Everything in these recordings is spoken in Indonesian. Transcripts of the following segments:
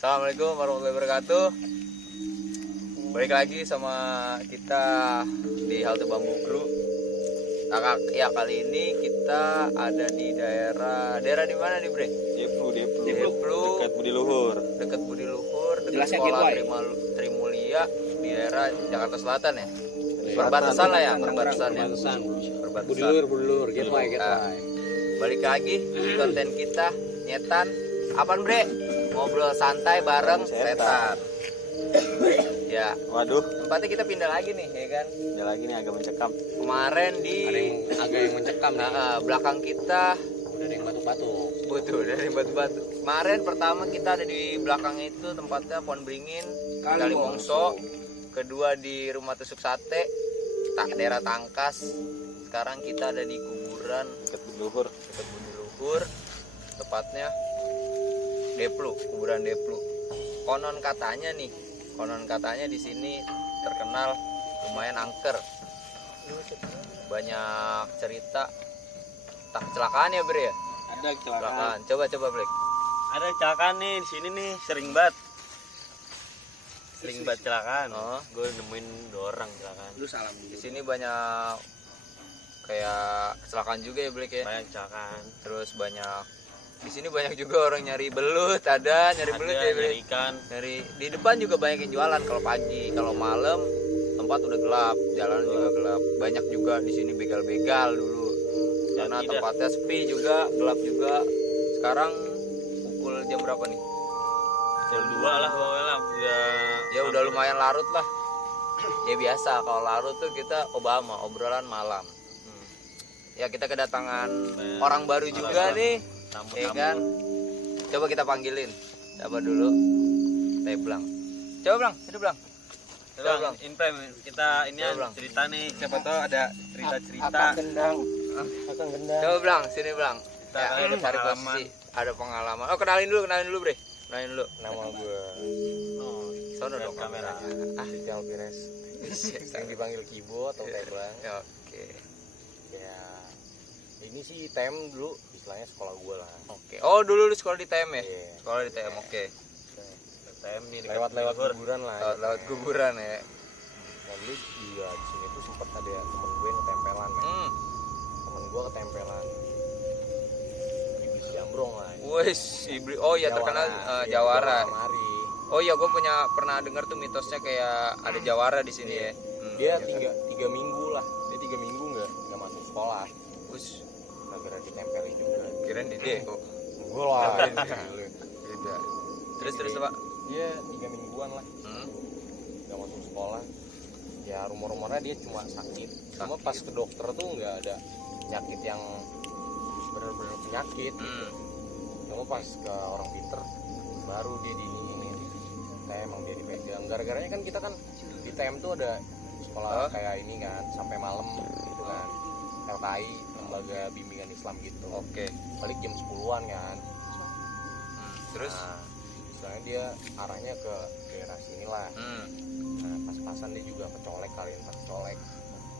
Assalamualaikum warahmatullahi wabarakatuh. Balik lagi sama kita di halte Bambu Group. Nah, ya kali ini kita ada di daerah di mana nih, Bre? Deplu. Dekat Budi Luhur, dekat Jelasnya sekolah gitu, Trimulia di daerah Jakarta Selatan ya. Perbatasan lah ya, perbatasan. Budi Luhur, gitu Nah, balik lagi di konten kita nyetan apaan, Bre? Ngobrol santai bareng setan. Ya, waduh, tempatnya kita pindah lagi nih, ya kan? ada lagi nih agak mencekam. Kemarin di agak yang mencekam nih. belakang kita Udah ada yang batu-batu. betul dari batu-batu. Kemarin pertama kita ada di belakang itu tempatnya Pohon Beringin, Kalimongso. Kedua di Rumah Tusuk Sate, daerah Tangkas. Sekarang kita ada di kuburan Dekat Budi Luhur. Tepatnya Deplu, kuburan Deplu. Konon katanya di sini terkenal lumayan angker. Banyak cerita tak kecelakaan ya, Bre ya? Ada kecelakaan. Coba Black. Ada kecelakaan nih di sini nih, sering banget kecelakaan. Oh, Gue nemuin 2 orang kecelakaan. Lu salam dulu. di sini banyak kayak kecelakaan juga ya, Black ya. Banyak kecelakaan. Terus di sini banyak juga orang nyari belut, nyari belut ya, Bre. Nyari ikan. Nyari di depan juga banyak yang jualan kalau pagi, kalau malam tempat udah gelap, jalanan juga gelap. Banyak juga di sini begal-begal dulu. Karena tempatnya sepi juga, gelap juga. Sekarang pukul jam berapa nih? Jam 2 lah pokoknya lah. Udah lumayan larut lah. Ya biasa kalau larut tuh kita obrolan malam. Ya kita kedatangan orang baru juga nih. Tamu-tamu. Ya kan? Coba kita panggilin. Coba dulu. Blang. Coba Blang, sini Blang. Coba Blang. Kita ini Blang. cerita nih, siapa tahu ada cerita-cerita. Akan gendang. Coba Blang, sini Blang. Kita Ya, ada cari pengalaman. posisi. Ada pengalaman. Oh, kenalin dulu, Bre. Kenalin dulu. Nama gue Oh, Sono lihat dong kameranya. Rijal Pires. Yang dipanggil Kibo atau Teblang. Ya, oke. Ya, ini sih TM dulu istilahnya sekolah gue lah. Oke. Oh, dulu lu sekolah di TM ya? Iya. Sekolah di TM, oke. TM nih dekat Lewat-lewat Budi Luhur. kuburan lah. Lewat kuburan ya. Nah, dulu juga di sini tuh sempat ada temen gue yang ketempelan, men. Temen gue ketempelan. Iblis Jambrong lah. Wes, oh ya terkenal Jawara. Mari. Oh iya, gue pernah dengar tuh mitosnya kayak ada Jawara di sini ya. Dia tiga minggu lah. Dia 3 minggu nggak masuk sekolah. Us, Gara-gara ditempelin juga. kirain di Deko. Gue lah. Beda. Terus Pak. Dia 3 mingguan lah. Nggak masuk sekolah. Ya rumor-rumornya dia cuma sakit. Cuma pas ke dokter tuh nggak ada penyakit yang benar-benar penyakit. Cuma pas ke orang pinter baru dia ini emang dia dipegang. Gara-garanya kan kita kan di TM tuh ada sekolah kayak ini kan sampai malam gitu kan. LKI, lembaga bimbingan Islam gitu. Oke. Balik jam 10-an kan. Terus Nah, misalnya dia arahnya ke daerah sini lah. Nah, pas-pasan dia juga kecolek kali ini, kecolek.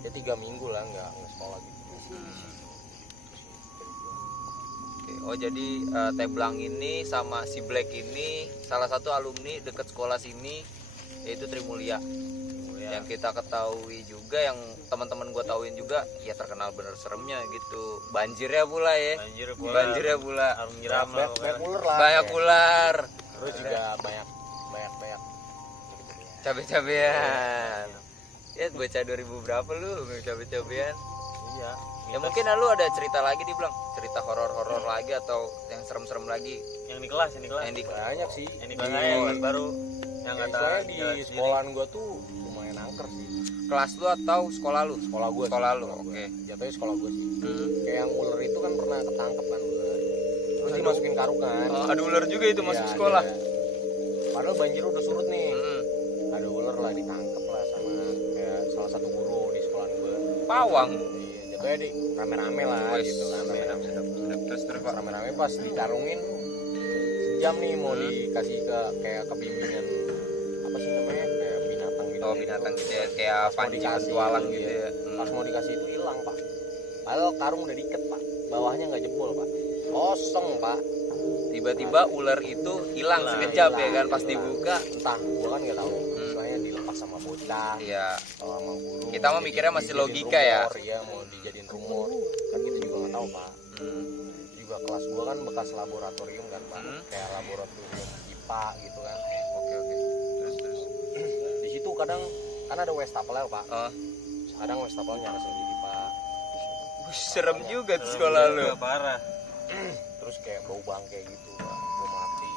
Dia 3 minggu lah nggak sekolah gitu. Oke. Oh, jadi Teblang ini sama si Black ini salah satu alumni dekat sekolah sini, yaitu Trimulia. Yang kita ketahui juga, yang teman-teman gue tauin juga, ya terkenal bener seremnya gitu. Banjirnya pula ya. Banjirnya pula. Arung jeram lah. Banyak ular lah. Banyak ya. ular. Terus juga banyak Cabe-cabean. Ya bocah 2000 berapa lu cabe-cabean? Iya. Ya mungkin lu ada cerita lagi di Blang, cerita horor-horor lagi atau yang serem-serem lagi. Yang di kelas. Yang di banyak sih. Yang di kelas saya, kelas baru. Yang Ya, kata soalnya di sekolahan gua tuh lumayan angker sih. kelas lu atau sekolah lu? Sekolah gua. Sekolah sih, lu, gua. oke. Jatuhnya sekolah gua sih. Kayak yang ular itu kan pernah ketangkep kan ular. Terus dimasukin karung kan. Oh, ada ular juga itu masuk Iya, sekolah. ada. Padahal banjir udah surut nih. Hmm. Ada ular lah ditangkep lah sama kayak salah satu guru di sekolah gua. Pawang. Iya, jatuhnya di rame-rame lah gitu kan. Terus Pak. Rame-rame pas dikarungin sejam nih mau dikasih ke kayak kebimbingan apa sih namanya kayak binatang gitu. Oh, binatang gitu ya, kayak panci petualang gitu ya. Pas mau dikasih itu hilang, Pak. Padahal karung udah diikat, Pak. Bawahnya nggak jebol, Pak. Kosong, Pak. tiba-tiba ular itu hilang sekejap ya kan pas dibuka. Entah, gua kan nggak tahu. Soalnya dilepas sama bocah, Iya. sama guru. Kita mah mikirnya masih logika ya. Iya, mau dijadiin rumor. Kan kita juga nggak tahu, Pak. Juga kelas gua kan bekas laboratorium kan, Pak. Kayak laboratorium IPA gitu kan. Oke. Terus. Di situ kadang kan ada wastafel, Pak. Oh. Kadang wastafel nyala sendiri, Pak. Serem juga tuh sekolah lu. Parah. Terus kayak bau bangke gitu, Pak. Gua mati.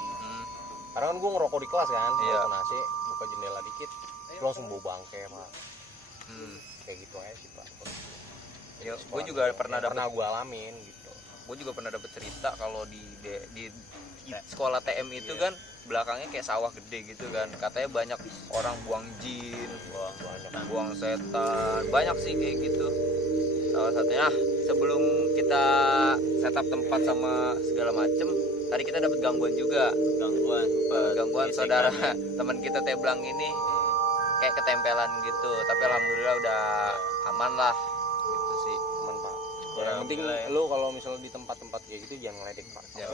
Karena kan gua ngerokok di kelas kan, Iya. walaupun AC, buka jendela dikit, gua langsung bau bangke, Pak. Kayak gitu aja sih, Pak. Ya, gue juga pernah gue alamin gitu. Gue juga pernah dapet cerita kalau di sekolah TM itu kan belakangnya kayak sawah gede gitu kan. Katanya banyak orang buang jin, buang setan, banyak sih kayak gitu. Salah satunya, sebelum kita setup tempat sama segala macem, tadi kita dapat gangguan juga. Gangguan saudara teman kita Teblang ini kayak ketempelan gitu. Tapi alhamdulillah udah aman lah. Gitu sih. Aman, Pak. Yang penting lu kalau misalnya di tempat-tempat kayak gitu jangan ngeledek, Pak. Jangan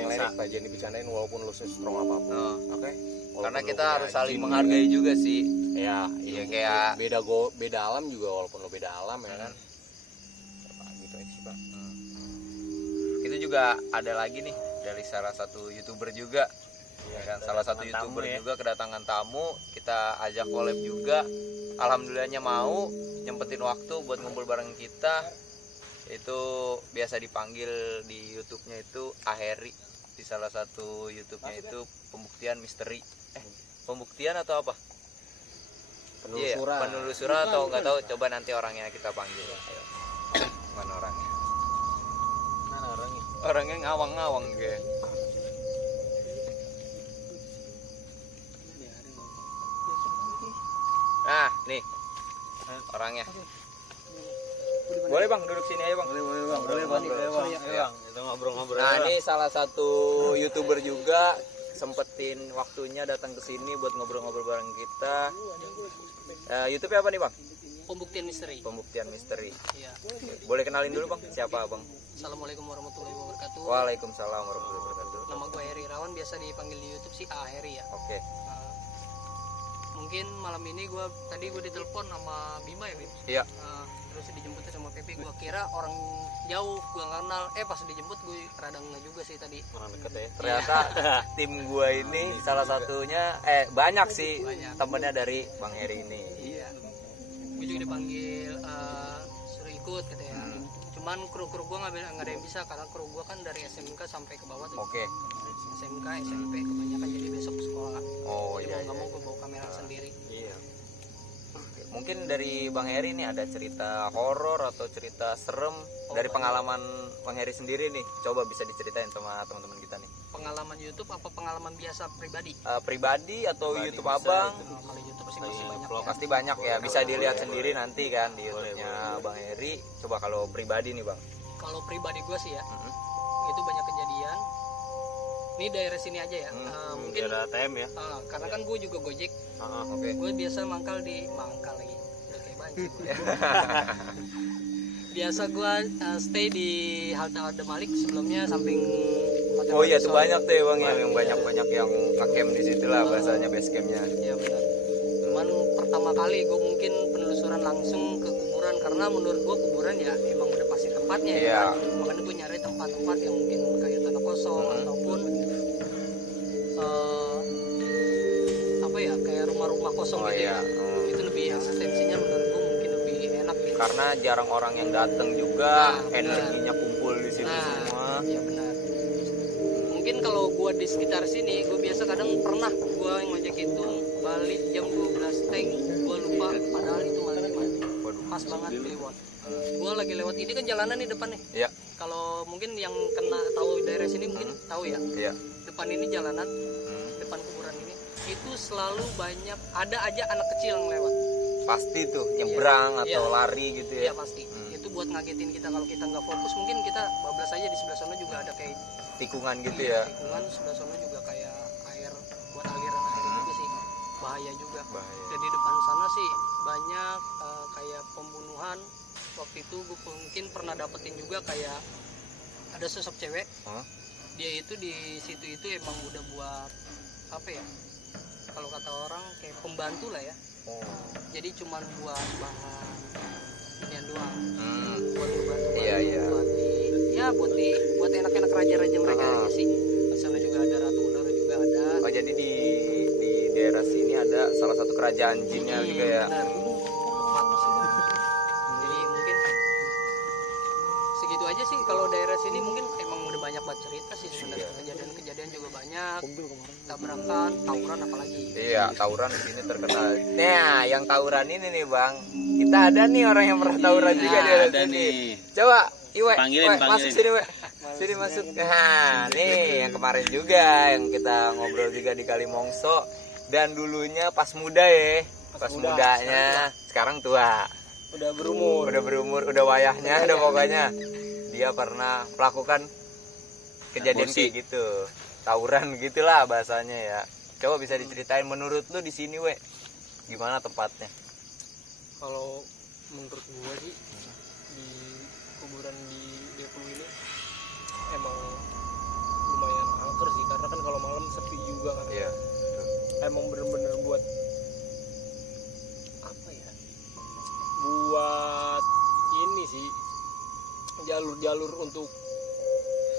ngeledek, Pak. Jangan dibicarain walaupun lu sestrong apapun. Oke. Karena kita harus saling menghargai juga sih. Ya, iya kayak beda alam juga, walaupun lu beda alam ya kan. Pak, gitu aja sih, Pak. Itu juga ada lagi nih dari salah satu YouTuber juga. Ya kan, salah satu YouTuber juga kedatangan tamu, kita ajak collab juga. Alhamdulillahnya mau nyempetin waktu buat ngumpul bareng kita. Itu biasa dipanggil di YouTube-nya itu Aheri. Di salah satu YouTube-nya itu pembuktian misteri. Pembuktian atau apa? Penelusuran. Penelusuran atau nggak tahu, coba nanti orangnya kita panggil. Ayo. Mana orangnya? Mana orangnya? Orangnya ngawang-ngawang kayak. Nah, nih orangnya. Boleh bang, duduk sini aja bang. Boleh bang. Kita ngobrol-ngobrol. Nah, ini salah satu YouTuber juga, sempetin waktunya datang ke sini buat ngobrol-ngobrol bareng kita. YouTube-nya apa nih bang? Pembuktian misteri. Pembuktian misteri. Iya. Boleh kenalin dulu bang, siapa bang? Assalamualaikum warahmatullahi wabarakatuh. Waalaikumsalam warahmatullahi wabarakatuh. Nama gue Heri Irawan, biasa dipanggil di YouTube sih Heri ya. Oke. Mungkin malam ini tadi gue ditelepon sama Bima ya Bim. Iya. Terus dijemput sama Pepe, gue kira orang jauh, gue nggak kenal. Pas dijemput gue rada nggak juga sih tadi. Orang deket ya. Ternyata tim gua ini salah satunya banyak sih temennya dari Bang Heri ini. Iya. Gue juga dipanggil suruh ikut katanya. Cuman kru gue nggak ada yang bisa karena kru gue kan dari SMK sampai ke bawah tuh. Oke. SMK, SMP kebanyakan, jadi besok sekolah. Oh jadi iya. mau nggak mau gue bawa kamera sendiri. Iya. Mungkin dari Bang Heri nih ada cerita horor atau cerita serem dari pengalaman Bang Heri sendiri nih. Coba bisa diceritain sama teman-teman kita nih. Pengalaman YouTube apa pengalaman biasa pribadi? Pribadi atau Pribadi YouTube bisa abang? Kalau YouTube sih pasti banyak. Pasti banyak ya. Bisa dilihat sendiri nanti kan di YouTube-nya Bang Heri. Coba kalau pribadi nih bang. Kalau pribadi gue sih ya, itu banyak kejadian. Ini daerah sini aja ya. Mungkin Daerah ATM ya. karena kan gue juga Gojek. Oke. Gue biasa mangkal lagi. Udah kayak banci gue. Biasa gue stay di halte Malik, sebelumnya samping hotel. Oh iya, itu Resort. banyak tuh ya bang yang banyak yang ngecamp di situ lah bahasanya base campnya. Iya benar. Cuman pertama kali gue mungkin penelusuran langsung ke kuburan, karena menurut gue kuburan ya emang udah pasti tempatnya ya. Iya. Kan? Makanya gue nyari tempat-tempat yang mungkin kayak tanah kosong ataupun apa ya, kayak rumah-rumah kosong Oh gitu iya. ya. Itu lebih eksistensinya menurut gue mungkin lebih enak gitu. Karena jarang orang yang datang juga, energinya kumpul di situ semua. Iya benar. Mungkin kalau gue di sekitar sini, gue biasa kadang pernah gue yang ngajak itu balik jam 12 teng, gue lupa padahal itu maghrib. Pas banget lewat. Gue lagi lewat ini kan jalanan nih depan nih. Iya. Kalau mungkin yang kena tahu daerah sini mungkin tahu ya. Iya. Depan ini jalanan, depan kuburan ini itu selalu banyak, ada aja anak kecil yang lewat. Pasti tuh nyebrang atau Iya. lari gitu ya. Iya pasti. Itu buat ngagetin kita, kalau kita nggak fokus mungkin kita bablas aja. Di sebelah sana juga ada kayak Tikungan gitu ya. tikungan, sebelah sana juga kayak air, buat aliran air juga sih. Bahaya juga. Bahaya. Jadi depan sana sih banyak kayak pembunuhan. Waktu itu gue mungkin pernah dapetin juga kayak ada sosok cewek. dia itu di situ itu emang udah buat apa ya, kalau kata orang kayak pembantu lah ya. Jadi cuman buat bahan inian doang, buat membantu buat enak-enak raja-raja mereka aja sih. Di sana juga ada ratu ular juga ada. Oh jadi di daerah sini ada salah satu kerajaan jinnya juga ya. Benar. Tempat di situ. Jadi mungkin segitu aja sih kalau daerah sini, mungkin emang udah banyak banget cerita sih sebenarnya. Kejadian-kejadian juga banyak. Tabrakan, tawuran apalagi. Iya, tawuran di sini terkenal. Nah, yang tawuran ini nih Bang, kita ada nih orang yang pernah tawuran juga di daerah sini. Coba, Iwe, masuk sini Iwe. Sini masuk. Nah, nih yang kemarin juga yang kita ngobrol juga di Kalimongso. Dan dulunya pas muda ya, pas mudanya, sekarang tua. Udah berumur, udah wayahnya, udah pokoknya. Dia pernah melakukan kejadian kayak gitu, tawuran gitulah bahasanya ya. Coba bisa diceritain menurut lu di sini, We, gimana tempatnya? Kalau menurut gua sih di kuburan di Depok ini emang lumayan angker sih, karena kan kalau malam sepi juga kan. Iya. Emang bener-bener buat apa ya? Buat ini sih jalur-jalur untuk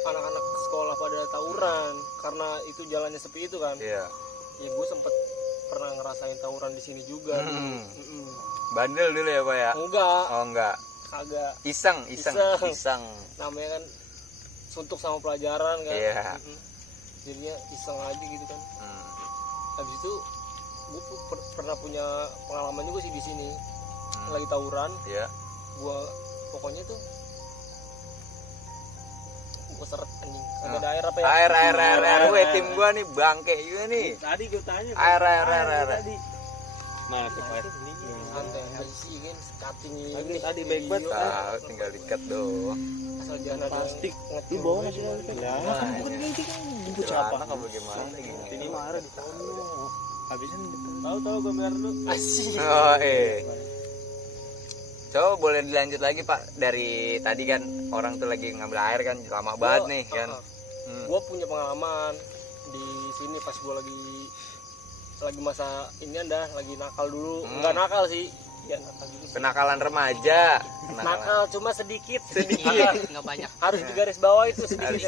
anak-anak sekolah pada tawuran, karena itu jalannya sepi itu kan. Iya. Ya gue sempet pernah ngerasain tawuran di sini juga. Bandel dulu ya, Pak ya? Enggak. Oh, enggak. Kagak. Iseng. Namanya kan suntuk sama pelajaran kan. Iya. Jadinya iseng aja gitu kan. Habis itu gue pernah punya pengalaman juga sih di sini. Lagi tawuran. Iya. Gue pokoknya tuh gue seret anjing. Sampai ada air apa ya? Air. Gue tim gua nih bangke juga nih. Tadi gue tanya. Air. Tadi. Mana tuh Pak? Santai aja sih kan, cutting ini. Tadi baik banget. Tahu tinggal dikat doang. Asal jangan ada Plastik. ngetik. Di bawah masih ada. Lah, bukan ini kan jemput siapa? Enggak bagaimana gini. Ini marah di tahun. Habisnya tahu gue biar dulu. Asik. Oh, Coba boleh dilanjut lagi Pak, dari tadi kan orang tuh lagi ngambil air kan lama banget nih kan. Gue punya pengalaman di sini pas gue lagi masa ini lagi nakal dulu. Enggak nakal sih, ya nakal juga sih. Kenakalan remaja. Nakal cuma sedikit. Nggak banyak. Harus digaris bawah itu sedikit.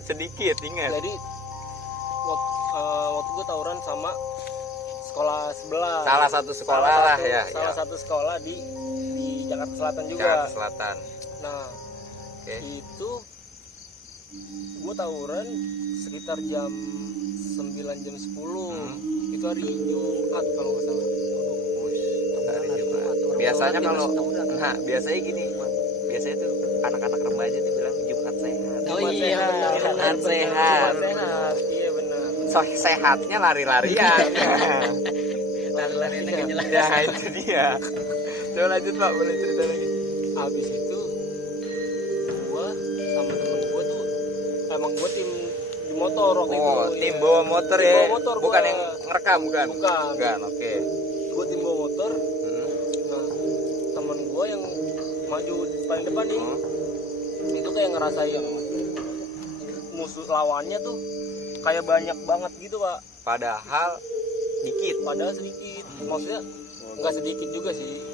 Sedikit ingat. Jadi waktu gue tawuran sama sekolah sebelah. Salah satu sekolah lah ya. Salah satu sekolah di Jakarta Selatan juga. Jakarta Selatan. Nah, itu gue tawuran sekitar jam 9 jam 10. Itu hari Jumat kalau nggak salah. Hari Jumat. Biasanya kalau biasanya gini, biasanya tuh anak-anak remaja tuh bilang Jumat sehat. Oh iya, Jumat sehat. Iya benar. Soalnya sehatnya lari-larian. Lari-larian nggak jelas. Ya itu dia. Coba lanjut Pak, boleh cerita lagi. Habis itu gua sama temen gua tuh emang gua tim di motor waktu itu. Oh, tim bawa motor Tim ya. bawa motor Bukan gua. yang ngerekam, bukan. Bukan, oke. Gua tim bawa motor. Nah, temen gua yang maju paling depan nih. Itu kayak ngerasain musuh lawannya tuh kayak banyak banget gitu, Pak. Padahal sedikit. Maksudnya nggak sedikit juga sih.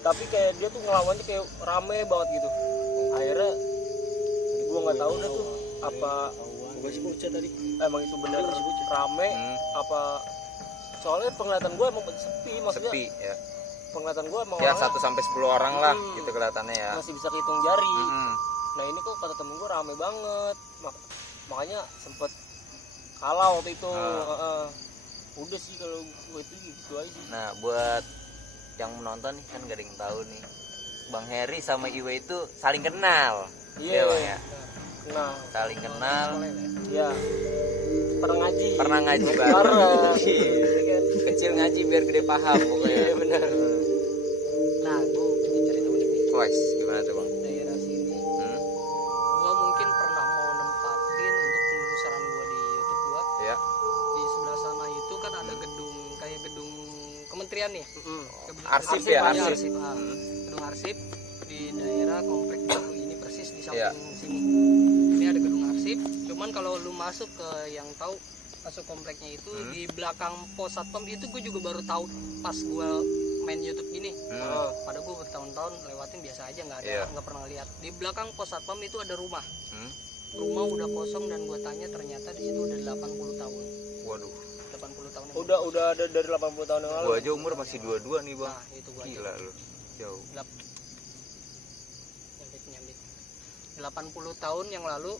Tapi kayak dia tuh ngelawannya kayak rame banget gitu. Akhirnya gua nggak tahu dah tuh apa emang itu benar rame apa, soalnya penglihatan gua emang sepi, maksudnya sepi ya. penglihatan gua emang Ya 1 sampai 10 orang lah gitu kelihatannya ya. masih bisa kehitung jari. Nah ini kok kata temen gua rame banget, makanya sempet kalah waktu itu. Udah sih kalau gua itu gitu aja sih. Nah buat yang menonton nih kan gak ada yang tahu nih, Bang Heri sama Iwe itu saling kenal. Iya Bang ya. Nah, saling kenal. ya pernah ngaji bareng. Kecil ngaji biar gede paham pokoknya. Iya benar. Nah, gue punya cerita unik nih. Wes, gimana tuh Bang? Daerah sini, gue mungkin pernah mau nempatin untuk penelusuran gue di YouTube gue. Ya. Di sebelah sana itu kan ada gedung kayak gedung kementerian nih. Arsip ya, arsip. Gedung arsip di daerah komplek baru ini persis di samping sini. Ini ada gedung arsip. lu masuk ke yang tahu masuk kompleknya itu di belakang pos satpam itu gue juga baru tahu pas gue main YouTube gini. Pada gue bertahun-tahun lewatin biasa aja nggak ada nggak pernah lihat. Di belakang pos satpam itu ada rumah. Rumah udah kosong dan gue tanya ternyata di situ udah 80 tahun. Waduh. 80 tahun. Udah ada dari 80 tahun yang lalu. Gua aja umur masih 22 nih, Bang. Nah, itu gua Gila lu. Jauh. Nyambit. 80 tahun yang lalu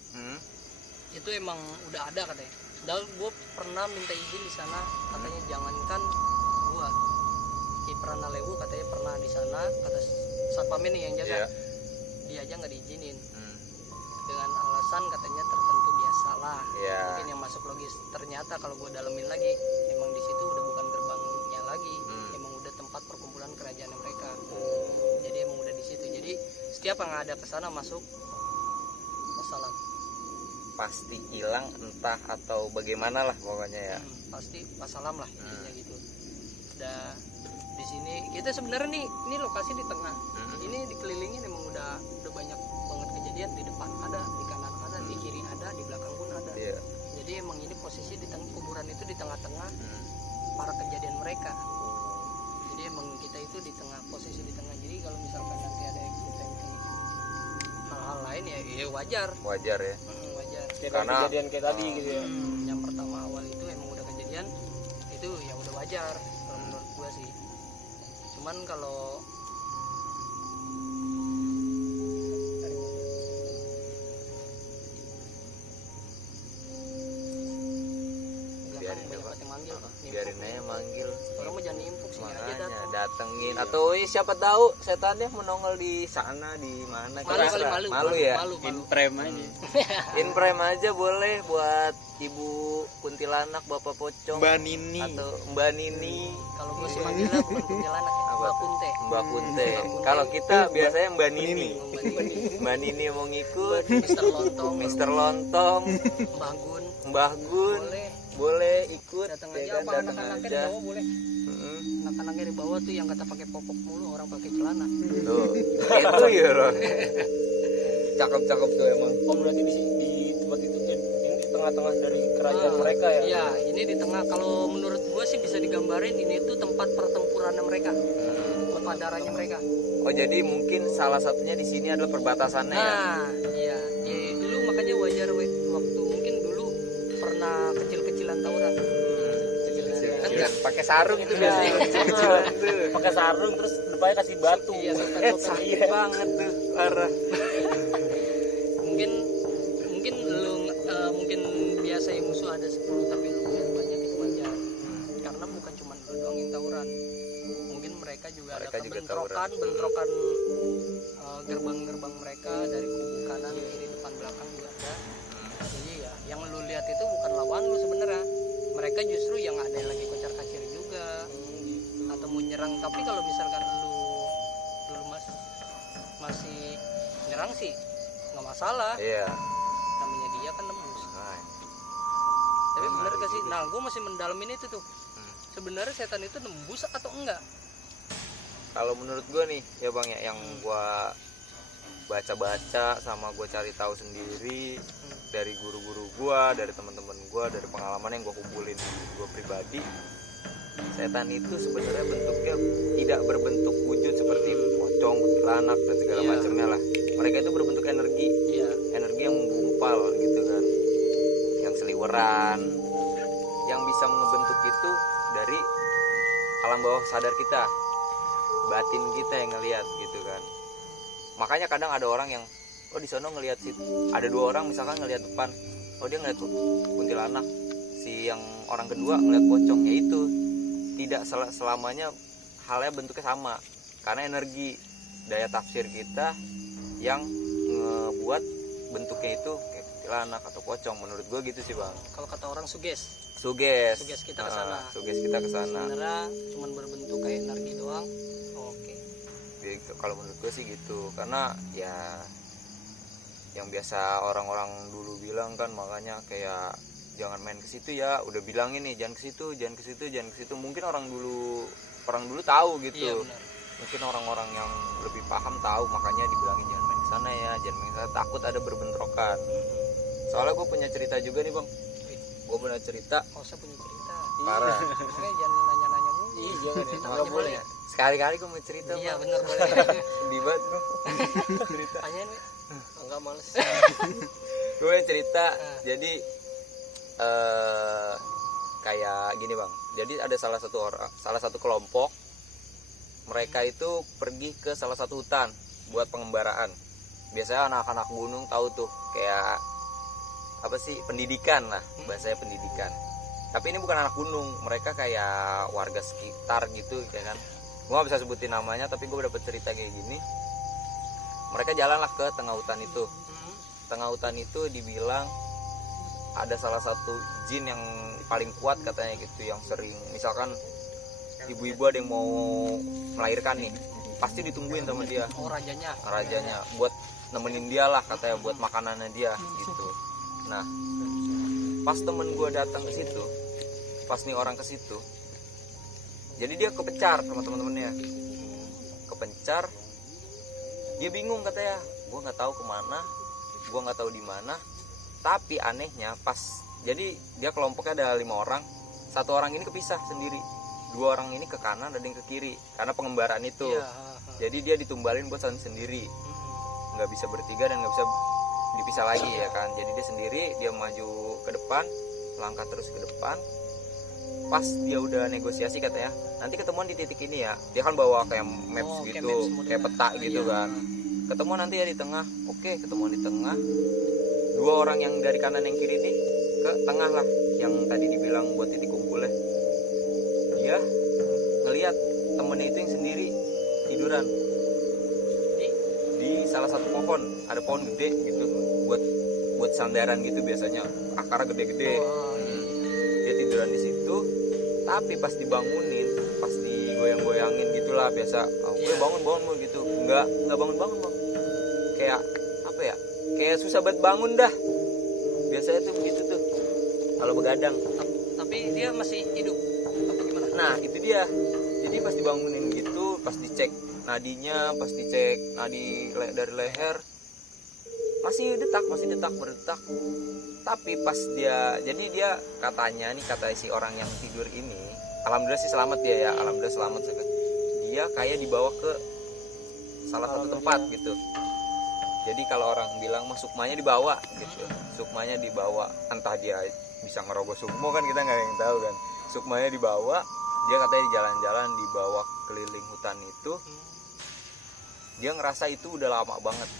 itu emang udah ada katanya. Dan gue pernah minta izin di sana, katanya jangankan gue, Ki Pranalewu katanya pernah di sana, kata satpamnya nih yang jaga, dia aja nggak diizinin, dengan alasan katanya tertentu biasalah, mungkin yang masuk logis. Ternyata kalau gue dalemin lagi, emang di situ udah bukan gerbangnya lagi, emang udah tempat perkumpulan kerajaan mereka. Jadi emang udah di situ. Jadi setiap yang ada ke sana masuk wassalam. Pasti hilang entah atau bagaimana lah pokoknya ya. Pasti wassalam lah intinya gitu. Udah di sini kita sebenarnya nih ini lokasi di tengah. Ini dikelilingin emang udah banyak banget kejadian. Di depan ada, di kanan ada, di kiri ada, di belakang pun ada. Jadi emang ini posisi di tengah kuburan itu di tengah-tengah para kejadian mereka. Jadi emang kita itu di tengah, posisi di tengah. Jadi kalau misalkan nanti ada eksistensi hal-hal lain ya wajar. Wajar ya. Wajar. Karena kejadian kayak tadi gitu ya. Yang pertama awal itu emang udah kejadian itu ya udah wajar kalau menurut gua sih. Cuman kalau biarin aja manggil. Orang mah jangan nimpuk sih aja datengin atau siapa tahu setannya menongol di sana di mana. Malu ya. Inprem aja. Inprem aja boleh buat Ibu Kuntilanak, Bapak Pocong, Mbak Nini atau Mbak Nini. Kalau gue sih manggilnya bukan kuntilanak ya, Mbak Kunte. Mbak Kunte. Kalau kita biasanya Mbak Nini. Mbak Nini mau ngikut. Mister Lontong, Mbah Gun. Boleh ikut. Datang aja apa anak-anaknya di bawah boleh. Anak-anaknya di bawah tuh yang kata pakai popok mulu, orang pakai celana. Tuh. Itu ya, Ron. Cakep-cakep tuh emang. Oh berarti di tempat itu ini di tengah-tengah dari kerajaan mereka ya? Iya, ini di tengah. Kalau menurut gua sih bisa digambarin ini tuh tempat pertempurannya mereka, perpadarannya mereka. Oh jadi mungkin salah satunya di sini adalah perbatasannya ya? Nah, iya. Dulu makanya wajar waktu mungkin dulu pernah kecil-kecilan tawuran. Kan nggak pakai sarung itu biasanya kecil-kecilan tuh. Pakai sarung terus depannya kasih batu. Iya, sakit banget tuh, parah. mungkin lu mungkin biasa yang musuh ada 10 tapi lu lihat banyak itu wajar. Karena bukan cuma lu doang yang tawuran. Mungkin mereka juga ada bentrokan gerbang-gerbang mereka dari kubu kanan kiri depan belakang juga ada. Jadi ya yang lu lihat itu bukan lawan lu sebenarnya. Mereka justru yang ada yang lagi kocar-kacir juga atau mau nyerang. Tapi kalau misalkan lu dulu masih nyerang sih nggak masalah. Iya. Namanya dia kan nembus. Tapi bener gak sih? Nah, gue masih mendalamin itu tuh. Sebenarnya setan itu nembus atau enggak? Kalau menurut gue nih ya Bang ya, yang gue baca-baca sama gue cari tahu sendiri dari guru-guru gue, dari teman-teman gue, dari pengalaman yang gue kumpulin gue pribadi, setan itu sebenarnya bentuknya tidak berbentuk wujud seperti pocong, kuntilanak dan segala macamnya lah. Mereka itu berbentuk energi, energi yang menggumpal gitu kan, yang seliweran, yang bisa membentuk itu dari alam bawah sadar kita, batin kita yang ngelihat gitu kan. Makanya kadang ada orang yang di sono ngelihat situ, ada 2 orang misalkan ngelihat depan, dia ngelihat kuntilanak, si yang orang kedua ngelihat pocong. Ya itu tidak selamanya halnya bentuknya sama, karena energi daya tafsir kita yang ngebuat bentuknya itu kayak kuntilanak atau pocong. Menurut gue gitu sih Bang. Kalau kata orang suges kita ke sana. Sebenarnya cuma berbentuk kayak energi doang. Oke. Jadi kalau menurut gue sih gitu, karena ya yang biasa orang-orang dulu bilang kan, makanya kayak jangan main ke situ ya, udah bilangin nih jangan ke situ. Mungkin orang dulu tahu gitu. Iya, benar. Mungkin orang-orang yang lebih paham tahu, makanya dibilangin jangan main ke sana ya, jangan main ke sana, takut ada berbentrokan. Soalnya gue punya cerita juga nih bang. Gue punya cerita Kau usah punya cerita. parah. Oke, jangan nanya-nanya mulu. Ih, jangan ya. Nggak Nggak boleh. Sekali-kali gue mau cerita. Iya Bang. benar boleh. Sedih banget bro. Cerita. Tanyain nih. Enggak males. Gue cerita. Jadi kayak gini bang. Jadi ada salah satu kelompok. Mereka itu pergi ke salah satu hutan buat pengembaraan. Biasanya anak-anak gunung tahu tuh kayak apa sih, pendidikan lah, bahasanya pendidikan. Tapi ini bukan anak gunung, mereka kayak warga sekitar gitu ya kan. Gue gak bisa sebutin namanya, tapi gue dapet cerita kayak gini. Mereka jalanlah ke tengah hutan itu. Tengah hutan itu dibilang ada salah satu jin yang paling kuat katanya gitu, yang sering misalkan ibu-ibu ada yang mau melahirkan nih, pasti ditungguin sama dia. Oh, rajanya. Rajanya buat nemenin dia lah katanya, buat makanannya dia gitu. Nah, pas temen gue datang ke situ, pas nih orang ke situ, jadi dia kepencar sama temen-temennya, kepencar, dia bingung katanya, gue nggak tahu kemana, gue nggak tahu di mana. Tapi anehnya pas, jadi dia kelompoknya ada 5 orang, 1 orang ini kepisah sendiri, 2 orang ini ke kanan, ada yang ke kiri, karena pengembaraan itu. Iya. Jadi dia ditumbalin buat sendiri, nggak bisa bertiga dan nggak bisa dipisah lagi ya kan. Jadi dia sendiri, dia maju ke depan, langkah terus ke depan. Pas dia udah negosiasi katanya, nanti ketemuan di titik ini ya. Dia kan bawa kayak maps Kayak gitu, maps modelnya. kayak peta gitu Iya. kan. Ketemuan nanti ya di tengah. Oke, ketemuan di tengah. 2 orang yang dari kanan yang kiri nih ke tengah lah, yang tadi dibilang buat titik kumpulnya. Dia ngelihat temennya itu yang sendiri tiduran di salah satu pohon, ada pohon gede gitu, buat sandaran gitu biasanya, akarnya gede-gede. Dia tiduran di situ, tapi pas dibangunin, pas digoyang-goyangin gitulah biasa. Gue bangun gitu, nggak bangun bang, kayak apa ya, kayak susah banget bangun dah. Biasanya tuh begitu tuh kalau begadang. Tapi dia masih hidup apa gimana? Nah itu dia, jadi pas dibangunin gitu, pas dicek nadinya, pas dicek nadi dari leher, masih detak berdetak. Tapi pas dia, jadi dia katanya nih, kata si orang yang tidur ini, alhamdulillah sih selamat dia ya, alhamdulillah selamat. Dia kayak dibawa ke salah satu tempat gitu. Jadi kalau orang bilang mah sukmanya dibawa gitu, sukmanya dibawa, entah dia bisa ngerobos sukmo kan kita nggak ada yang tahu kan. Sukmanya dibawa, dia katanya di jalan-jalan dibawa keliling hutan itu. Dia ngerasa itu udah lama banget.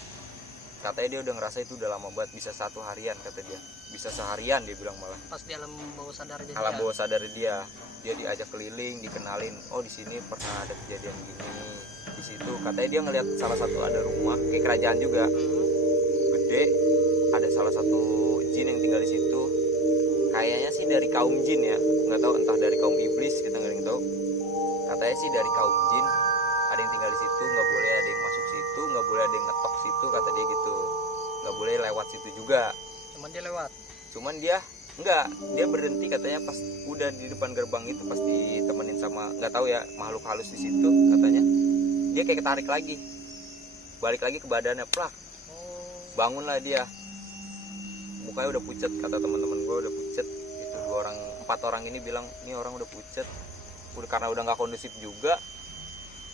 Katanya dia udah ngerasa itu udah lama banget, bisa 1 harian kata dia. Bisa seharian dia bilang malah. Pas di alam bawah sadar aja. Alam bawah sadar dia diajak keliling, dikenalin. Oh di sini pernah ada kejadian gini. Di situ katanya dia ngelihat salah satu ada rumah kayak kerajaan juga, gede. Ada salah satu jin yang tinggal di situ. Kayaknya sih dari kaum jin ya, nggak tahu entah dari kaum iblis, kita nggak ada yang tahu. Katanya sih dari kaum jin, ada yang tinggal di situ, nggak boleh ada yang masuk situ, nggak boleh ada yang ngetok situ, kata dia gitu, nggak boleh lewat situ juga. Cuman dia lewat. Cuman dia enggak, dia berhenti katanya pas udah di depan gerbang itu, pas ditemenin sama nggak tahu ya makhluk halus di situ katanya. Dia kayak ketarik lagi, balik lagi ke badannya, plak. Bangunlah dia, mukanya udah pucet, kata teman-teman gue udah pucet. Itu 4 orang ini bilang ini orang udah pucet, udah karena udah nggak kondusif juga.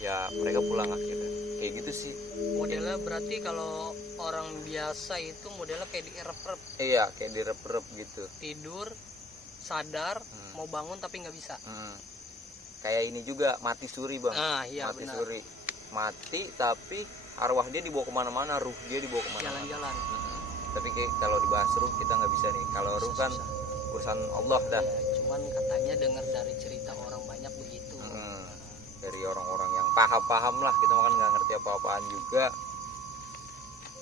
Ya mereka pulang akhirnya. Kayak gitu sih. Modelnya berarti kalau orang biasa itu modelnya kayak direp-rep, Iya, kayak direp-rep gitu. tidur, sadar, mau bangun tapi nggak bisa. Kayak ini juga mati suri bang. Iya Mati benar. suri, mati tapi arwah dia dibawa kemana-mana, ruh dia dibawa kemana-mana. Jalan-jalan. Tapi kalau dibahas ruh kita nggak bisa nih. Kalau ruh kan urusan Allah dah. Ya, cuman katanya dengar dari cerita orang banyak begitu. Dari orang-orang yang paham lah, kita makan nggak ngerti apa-apaan juga.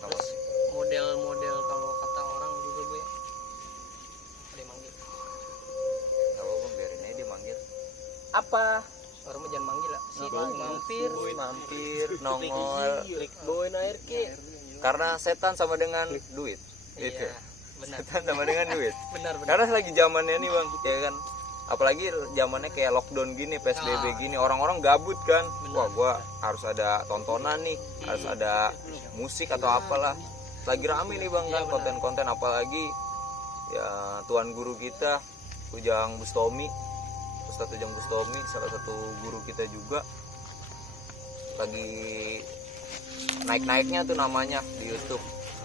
Terus model-model kalau kata orang juga gue ada yang manggil. Kalau bang biarin aja dia manggil. Apa? Orang mah jangan manggil lah. Sini Mampir, mampir, nongol. Bawain air ki. Karena setan sama dengan duit. Iya, Gitu. benar. Setan sama dengan duit. Benar. Karena lagi zamannya nih bang, ya kan. Apalagi zamannya kayak lockdown gini, PSBB gini, orang-orang gabut kan. Wah, gua harus ada tontonan nih, harus ada musik atau apalah. Lagi rame nih bang kan, konten-konten apalagi ya tuan guru kita Ujang Bustomi, Ustadz Ujang Bustomi, salah satu guru kita juga, lagi naik-naiknya tuh namanya di YouTube,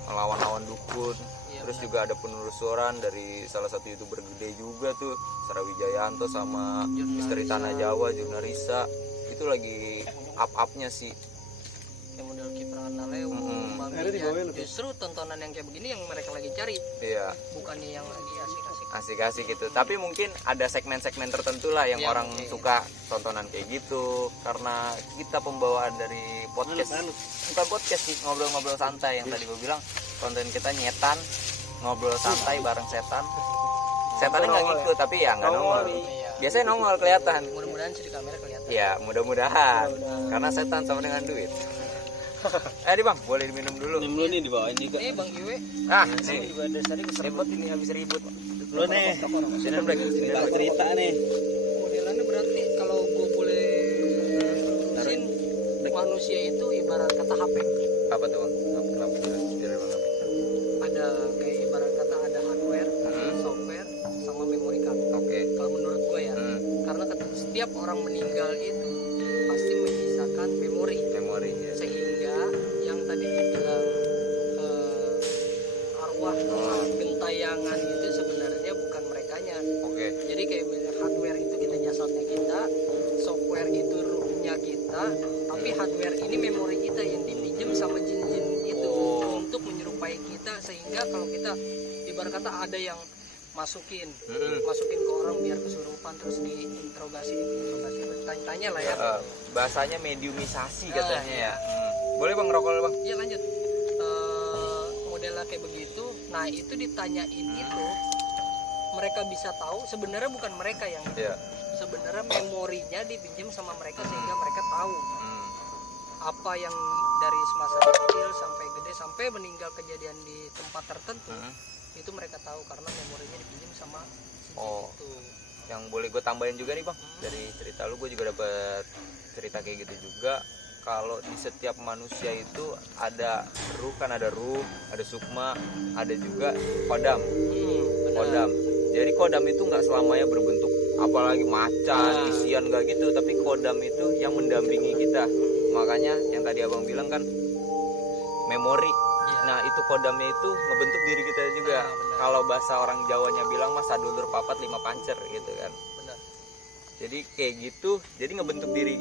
lawan-lawan dukun. Iya, Terus juga ada penelusuran dari salah satu YouTuber gede juga tuh, Sarah Wijayanto sama Misteri Tanah Jawa, Jurnarisa. Itu lagi up-upnya sih. Yang model Kiprana Naleu, Bang Ija. Justru tontonan yang kayak begini yang mereka lagi cari, Iya, bukannya yang lagi asik-asik. asik-asik gitu. Tapi mungkin ada segmen-segmen tertentu lah yang Iya, orang mungkin. suka tontonan kayak gitu. Karena kita pembawaan dari podcast, bukan podcast sih, ngobrol-ngobrol santai yang tadi gue bilang. Konten kita nyetan, ngobrol santai bareng setan. Setannya nggak ngikut, tapi ya nggak nongol. Iya. Biasanya nongol kelihatan. Mudah-mudahan sih di kamera kelihatan. Ya mudah-mudahan. Karena setan sama dengan duit. Di bang, boleh diminum dulu. Minum lu nih dibawain juga. Bang Iwe, Ah, Ini nih. juga dari tadi Ribut ini habis ribut. lu nih. Sini Black. Cerita nih. modelannya berarti kalau gue boleh terusin, manusia itu ibarat kata HP. Apa tuh bang? Kenapa? Dari bang. Ada kayak ibarat kata ada hardware, software, sama memory card. Oke. Kalau menurut gue ya, karena setiap orang meninggal itu pasti menyisakan memori, Memori ya. sehingga yang tadi dibilang arwah gentayangan itu sebenarnya bukan merekanya. Oke. Jadi kayak misalnya hardware itu kita jasadnya kita, software itu ruhnya kita, tapi hardware ini memori kita yang dipinjam sama jin-jin itu untuk menyerupai kita, sehingga kalau kita ibarat kata ada yang masukin ke orang biar kesurupan, terus diinterogasi tanya-tanya lah ya. Bahasanya mediumisasi katanya iya. ya. Boleh bang ngerokok dulu bang? Iya lanjut. Modelnya kayak begitu. Nah itu ditanyain itu, mereka bisa tahu sebenarnya bukan mereka yang Iya. sebenarnya memorinya dipinjam sama mereka, sehingga mereka tahu apa yang dari semasa kecil sampai gede sampai meninggal kejadian di tempat tertentu. Itu mereka tahu karena memorinya dipinjam sama si jin Oh. itu. Yang boleh gue tambahin juga nih bang, dari cerita lu gue juga dapat cerita kayak gitu juga. Kalau di setiap manusia itu ada ruh, kan ada ruh, ada sukma, ada juga kodam. Benar. Kodam. Jadi kodam itu nggak selamanya berbentuk apalagi macan, isian nggak gitu, tapi kodam itu yang mendampingi kita. Makanya yang tadi abang bilang kan memori. Nah itu kodamnya itu ngebentuk diri kita juga. Nah, benar. Kalau bahasa orang Jawanya bilang mas sadulur papat 5 pancer gitu kan. Benar. Jadi kayak gitu, jadi ngebentuk diri,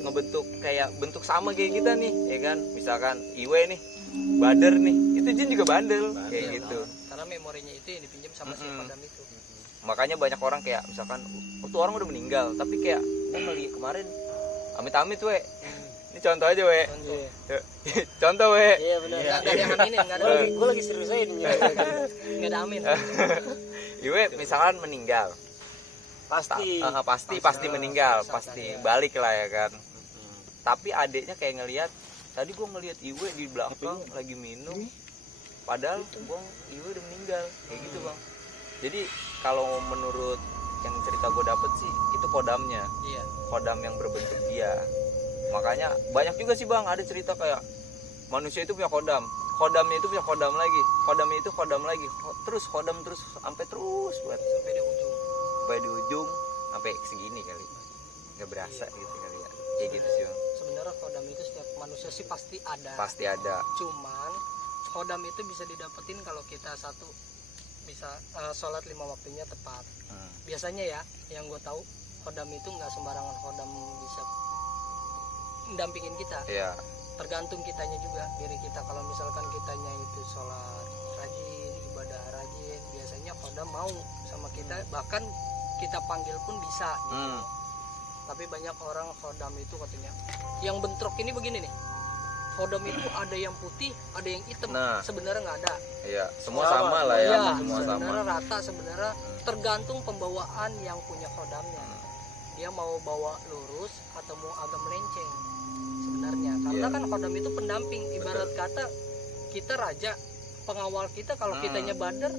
ngebentuk kayak bentuk sama kayak kita nih, ya kan? Misalkan Iwe nih, Bader nih, itu jin juga bandel, kayak gitu. Karena memorinya itu yang dipinjam sama si kodam itu. Makanya banyak orang kayak misalkan, oh tuh orang udah meninggal, tapi kayak gue ngeliat kemarin, amit-amit we. Ini contoh aja we. Contoh we. Iya benar. Nggak ada yang aminin, nggak ada. Gue lagi seriusin ya. Nggak ada amin. Iwe misalkan meninggal, Pasti. pasti meninggal, misalkan, pasti ya. balik lah ya kan. Tapi adiknya kayak ngelihat, tadi gue ngelihat Iwe di belakang lagi minum, padahal Iwe udah meninggal, kayak gitu bang. Jadi kalau menurut yang cerita gue dapet sih itu kodamnya, Iya. kodam yang berbentuk dia. Makanya banyak juga sih bang, ada cerita kayak manusia itu punya kodam, kodamnya itu punya kodam lagi, kodamnya itu kodam lagi, terus kodam terus sampai terus buat Sampai di ujung. sampai di ujung, sampai segini kali, nggak berasa gitu kali ya, kayak gitu sih bang. Sebenarnya kodam itu setiap manusia sih pasti ada. Pasti ada. Cuman kodam itu bisa didapetin kalau kita satu bisa sholat 5 waktunya tepat. Biasanya ya, yang gue tahu kodam itu nggak sembarangan kodam bisa mendampingin kita. Iya. Tergantung kitanya juga, diri kita. Kalau misalkan kitanya itu sholat rajin, ibadah rajin, biasanya kodam mau sama kita, bahkan kita panggil pun bisa gitu. Tapi banyak orang kodam itu katanya yang bentrok ini begini nih, kodam itu ada yang putih, ada yang hitam. Nah. Sebenarnya nggak ada. Iya, semua sama lah ya, Iya, semua sama. sebenarnya rata, sebenarnya tergantung pembawaan yang punya kodamnya. Dia mau bawa lurus atau mau agak melenceng sebenarnya. Karena Iya. kan kodam itu pendamping, ibarat kata kita raja, pengawal kita. Kalau kitanya bader,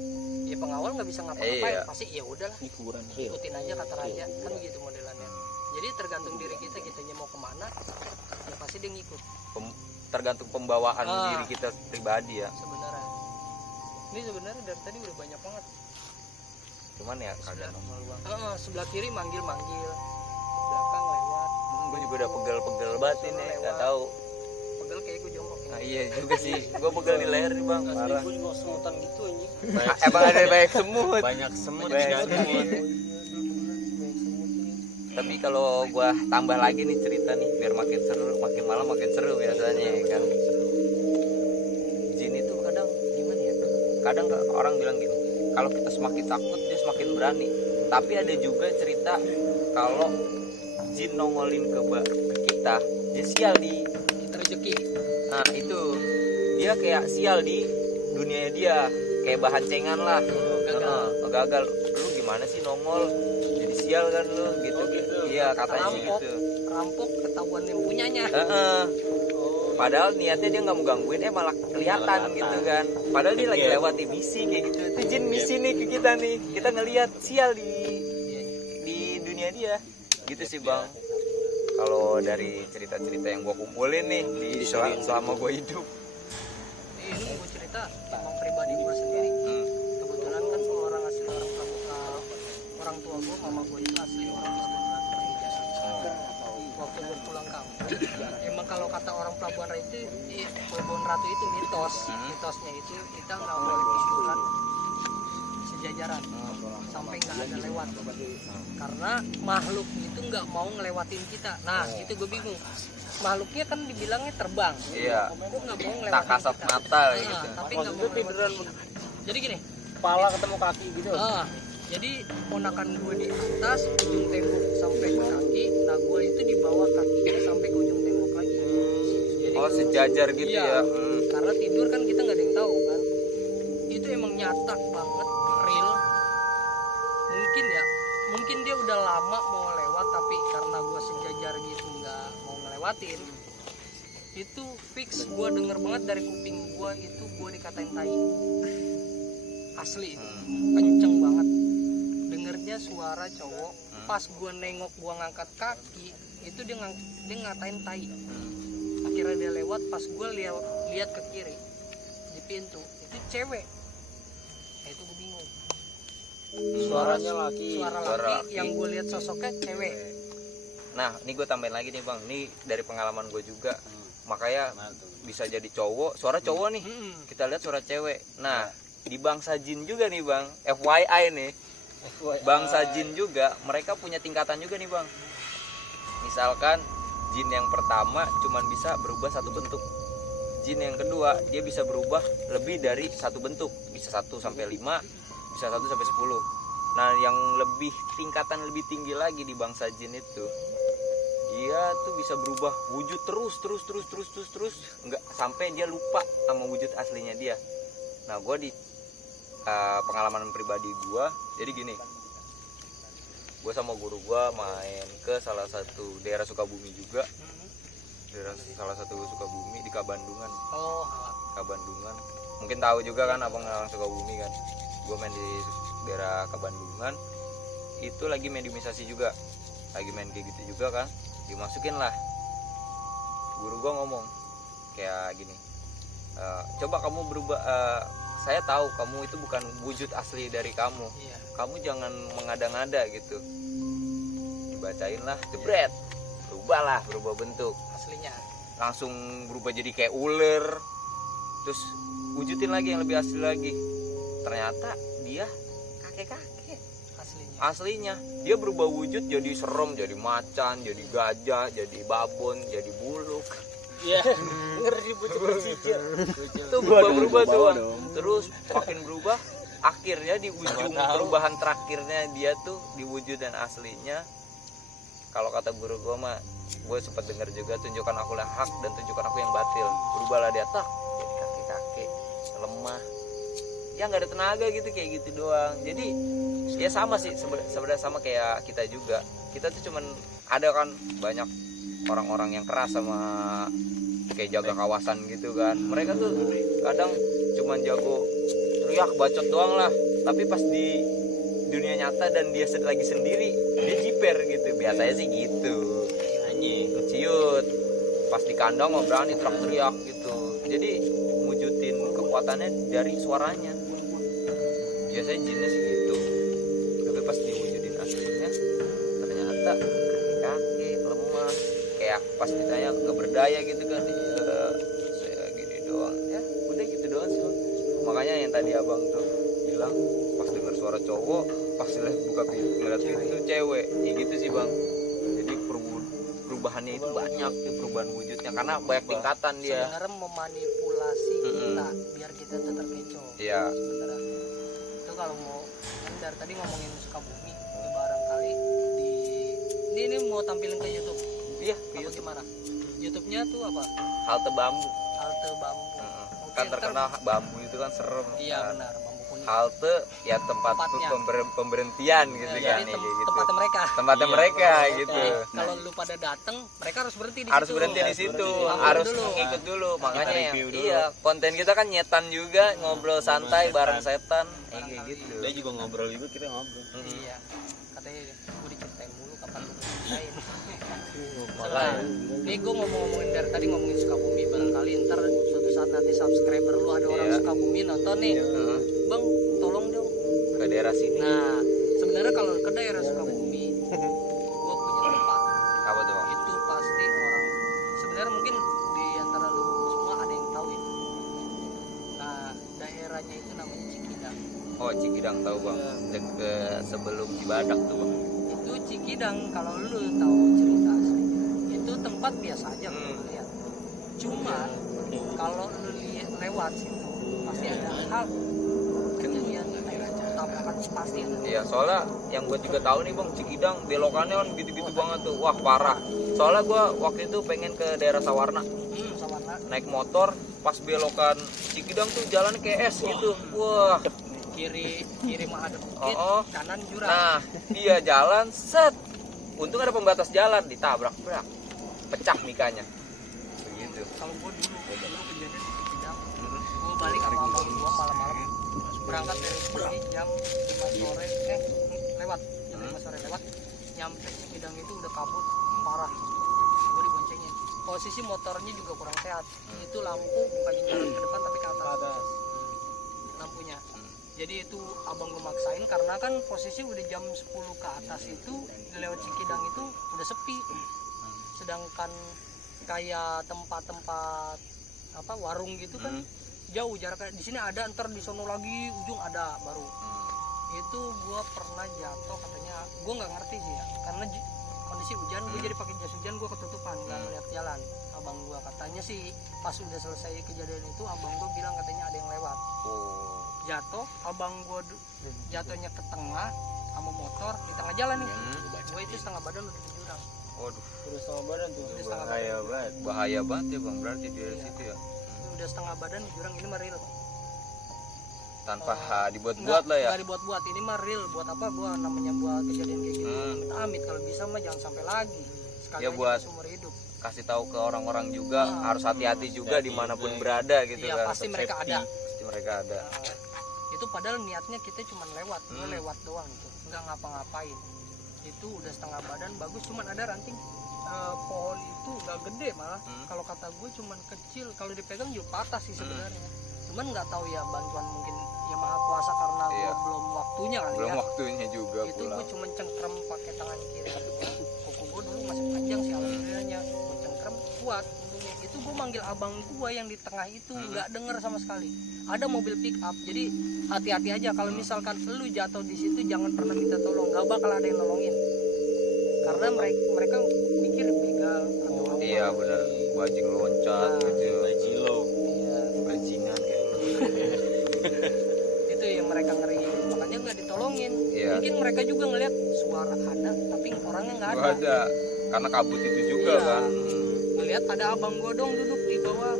ya pengawal nggak bisa ngapa-ngapain. Iya. Pasti ya udahlah, Kuburan real. ikutin aja kata raja, kan begitu modelannya. Jadi tergantung diri kita, kitanya mau kemana, ya pasti dia ngikut Tergantung pembawaan Ah. diri kita pribadi ya. sebenarnya. Ini sebenarnya dari tadi udah banyak banget cuman ya kagak nongol bang. Sebelah kiri manggil, belakang lewat. Gue juga udah pegel banget ini, nggak tau. Pegel kayak gue jongkok. Nah iya juga sih, gue pegel di leher nih bang. Asli gue juga semutan gitu anjing. Emang ada banyak semut. Banyak semut Banyak di semut. Tapi kalau gue tambah lagi nih cerita nih, biar makin seru, makin malam makin seru biasanya kan. Jin itu kadang gimana ya? Kadang orang bilang gini, kalau kita semakin takut dia semakin berani. Tapi ada juga cerita kalau jin nongolin ke kita, dia sial di Kita rezeki. Nah itu dia kayak sial di dunia dia, kayak bahan cengan lah. Gagal. Lu gimana sih nongol? Jadi sial kan lu gitu. Iya katanya sih Rampok. gitu. Rampok ketahuan yang punyanya. Padahal niatnya dia nggak mau gangguin, malah kelihatan gitu kan. Padahal dia lagi lewati misi kayak gitu. Itu jin misi nih ke kita nih. Kita ngelihat sial di dunia dia. Gitu sih bang. Kalau dari cerita-cerita yang gue kumpulin nih di selama gue hidup. Ini gue cerita emang pribadi gue sendiri. Kebetulan kan orang asli orang tua gue, mama gue itu asli orang Pelabuhan Ratu. Waktu gue pulang kampung, emang kalau kata orang Pelabuhan Ratu itu, Pelabuhan Ratu itu mitos. Mitosnya itu kita nggak boleh pisukan sejajaran sampai nggak ada lewat, karena makhluk itu nggak mau ngelewatin kita. Nah itu gue bingung, makhluknya kan dibilangnya terbang, Iya. kok nggak mau Tak ngelewatin kasat kita. mata gitu. Tapi nggak mau ngelewatin kita. Jadi gini, Kepala ketemu kaki gitu. jadi ponakan gue di atas ujung tembok sampai ke kaki, nah gue itu di bawah kakinya sampai ke ujung tembok lagi. Jadi Oh sejajar gitu iya, ya. karena tidur kan kita nggak ada yang tahu kan. Itu emang nyata banget, real. Mungkin dia udah lama mau lewat, tapi karena gue sejajar gitu nggak mau ngelewatin. Itu fix gue denger banget dari kuping gue, itu gue dikatain tai. Asli itu, kenceng banget. Dengernya suara cowok. Pas gue nengok, gue ngangkat kaki, itu dia ngatain tai. Akhirnya dia lewat, pas gue lihat ke kiri di pintu, itu cewek. Nah, itu gue bingung. Suaranya laki. Suara laki, yang gue lihat sosoknya cewek. Nah ini gue tambahin lagi nih bang, ini dari pengalaman gue juga. Makanya bisa jadi cowok, suara cowok nih, kita lihat suara cewek. Nah di bangsa jin juga nih bang, FYI nih, bangsa jin juga mereka punya tingkatan juga nih bang. Misalkan jin yang pertama cuman bisa berubah satu bentuk, jin yang kedua dia bisa berubah lebih dari satu bentuk, bisa 1 sampai 5, bisa 1 sampai 10. Nah yang lebih tingkatan lebih tinggi lagi di bangsa jin itu, dia tuh bisa berubah wujud terus nggak sampai dia lupa sama wujud aslinya dia. Nah gue di pengalaman pribadi gue, jadi gini, gue sama guru gue main ke salah satu daerah Sukabumi juga, daerah salah satu Sukabumi di Kabandungan. Kabandungan mungkin tahu juga kan abang orang Sukabumi kan. Gue main di daerah Kabandungan itu lagi main mediumisasi juga, lagi main kayak gitu juga kan, dimasukin lah. Guru gue ngomong kayak gini, coba kamu berubah, saya tahu kamu itu bukan wujud asli dari kamu, kamu jangan mengada-ngada gitu. Dibacain lah, jebret, berubah bentuk Aslinya langsung berubah jadi kayak ular. Terus wujudin lagi yang lebih asli lagi, ternyata dia kakek aslinya. Dia berubah wujud jadi serem, jadi macan, jadi gajah, jadi babon, jadi buluk. Iya, ngeri bocil-bocil. Itu berubah tuh. Terus makin berubah, akhirnya di ujung perubahan terakhirnya dia tuh di wujud dan aslinya. Kalau kata guru gue mah, gue sempat dengar juga, tunjukkan aku yang hak dan tunjukkan aku yang batil. Berubahlah dia tak jadi kakek-kakek lemah, ya nggak ada tenaga gitu, kayak gitu doang. Jadi ya sama sih sebenarnya, sama kayak kita juga. Kita tuh cuman ada kan banyak orang-orang yang keras sama kayak jaga kawasan gitu kan. Mereka tuh kadang cuman jago teriak bacot doang lah, tapi pas di dunia nyata dan dia lagi sendiri, dia jiper gitu. Biasanya sih gitu, ciut. Pas di kandang mau berani teriak-teriak gitu. Jadi wujudin kekuatannya dari suaranya. Biasanya jinnya sih gitu. kita kaki lemah, kayak pas ditanya nggak berdaya gitu kan, saya gini doang ya, udah gitu doang sih Bang. Makanya yang tadi abang tuh bilang pas dengar suara cowok, pas lihat buka pintu ngeliat pintu cewek, ya gitu sih Bang. Jadi perubahannya itu banyak ya, perubahan wujudnya karena banyak tingkatan dia. Sebenarnya memanipulasi kita biar kita tuh terkecoh. Iya. Sebenarnya itu kalau mau kan dari tadi ngomongin Sukabumi, barangkali ini mau tampilin ke YouTube. Iya, Apa gimana? YouTube-nya tuh apa? halte bambu. Halte bambu. Oke, Kan ntar- terkenal bambu itu kan serem. Iya Nah, benar, bambu kuning. halte ya tempat Tempatnya. pemberhentian gitu Ya, kan jadi ya, kayak gitu. tempatnya mereka. Tempatnya Iya, mereka tempatnya gitu. mereka. Kalau lu pada datang, mereka harus berhenti di Harus situ. berhenti di Harus situ, berhenti. harus Dulu. ikut dulu. Makanya yang review dulu. iya, konten kita kan nyetan juga, ngobrol santai bareng setan, kayak gitu. Dia juga ngobrol juga, kita ngobrol. Iya. Katanya gue diceritain mulu kapan lu ceritain. Makanya. Nih gue ngomongin dari tadi ngomongin Sukabumi, barangkali ntar suatu saat nanti subscriber lu ada orang Iya. Sukabumi nonton nih, Heeh, bang tolong dong. ke daerah sini. Nah sebenarnya kalau ke daerah Sukabumi, gue punya tempat. Apa tuh Bang? Itu pasti orang sebenarnya mungkin di antara lu semua ada yang tahu ya. Nah daerahnya itu namanya Cikidang. Oh, Cikidang tahu Bang. Deket sebelum Cibadak tuh Bang. Itu Cikidang kalau lu tahu cerita aslinya, itu tempat biasa aja kalau lu lihat. Cuman kalau lu lihat lewat situ pasti ada hal kejadian tabrakan pasti ada. Iya, soalnya yang gue juga tahu nih Bang, Cikidang belokannya kan gitu-gitu banget tuh. Wah, parah. Soalnya gue waktu itu pengen ke daerah Sawarna, Sawarna naik motor, pas belokan Cikidang tuh jalan kayak es gitu. Wah. kiri mah ada bukit, Oh. kanan jurang. Nah, dia jalan set. Untung ada pembatas jalan, ditabrak-brak. Pecah mikanya. Begitu. Kalau gue dulu kejadian di Cikidang, gue balik sama abang gue malam-malam, berangkat dari sini jam 5 sore, lewat jam 5 sore lewat, nyampe Cikidang itu udah kabut parah, gue diboncengin. Posisi motornya juga kurang sehat, itu lampu bukan jalan ke depan tapi ke atas, lampunya. Jadi itu abang gue maksain karena kan posisi udah jam 10 ke atas itu lewat Cikidang itu udah sepi. Sedangkan kayak tempat-tempat apa warung gitu kan jauh jaraknya. Di sini ada, ntar di sono lagi ujung ada baru. Itu gue pernah jatuh katanya, gue nggak ngerti sih ya karena kondisi hujan, gue jadi pakai jas hujan, gue ketutupan nggak ngeliat jalan. Abang gue katanya sih pas udah selesai kejadian itu abang gue bilang katanya ada yang lewat. Jatuh, abang gue jatuhnya ke tengah sama motor di tengah jalan nih. Gue itu setengah badan udah di jurang. Waduh, Udah setengah badan tuh. Udah setengah Bahaya banget. bahaya banget ya Bang, berarti dari situ ya. Udah setengah badan di jurang, ini mah real. Tanpa dibuat-buat lah ya. Nggak dibuat-buat, ini mah real. Buat apa gue namanya buat kejadian kayak gitu. Amit kalau bisa mah jangan sampai lagi. Sekali Ya, aja buat seumur hidup. Kasih tahu ke orang-orang juga, harus hati-hati juga dimanapun berada gitu Iya kan. pasti Tetap mereka safety. ada. Pasti mereka ada. Itu padahal niatnya kita cuma lewat, gue lewat doang gitu, nggak ngapa-ngapain. Itu udah setengah badan bagus, cuman ada ranting. Pohon itu nggak gede malah. Kalau kata gue cuman kecil, kalau dipegang juga patah sih sebenarnya. Cuman nggak tahu ya bantuan mungkin ya maha kuasa karena gue Iya. belum waktunya kali Belum ya. waktunya juga Itu pulang. gue cuman cengkrem pakai tangan kiri. Kuku gue dulu masih panjang sih alhamdulillahnya. Gue cengkrem kuat untungnya. Itu gue manggil abang gue yang di tengah itu nggak denger sama sekali. Ada mobil pick up, jadi hati-hati aja kalau misalkan lu jatuh di situ jangan pernah minta tolong, nggak bakal ada yang nolongin. Karena mereka mikir begal atau apa. Iya benar, bajing loncat Nah. gitu. Bajilo. Iya. Bajingan kayak lu. Itu yang mereka ngeri, makanya nggak ditolongin. Iya. Mungkin mereka juga ngeliat suara ada tapi orangnya nggak Nggak ada. ada, karena kabut itu juga Iya. kan. Ngeliat ada abang gue dong duduk di bawah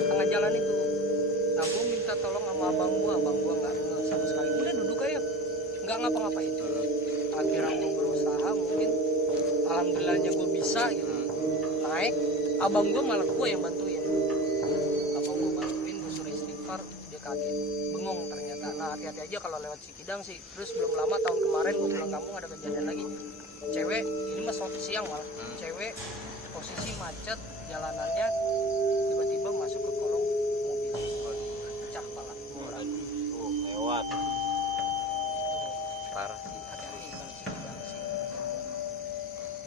tengah jalan itu. Nah gue minta tolong sama abang gue nggak ngeh sama sekali. Udah duduk aja, nggak ngapa-ngapain. Akhirnya gue berusaha, mungkin alhamdulillahnya gue bisa gitu naik. Abang gue malah gue yang bantuin. Abang gue bantuin, gue suruh istighfar, dia kaget, bengong ternyata. Nah hati-hati aja kalau lewat Cikidang sih. Terus belum lama tahun kemarin gue pulang kampung ada kejadian lagi. Cewek, ini mah siang malah. Cewek posisi macet jalanannya, tiba-tiba masuk ke kolong mobil, pecah pala. Lewat. Parah. Hati-hati kalau Cikidang sih.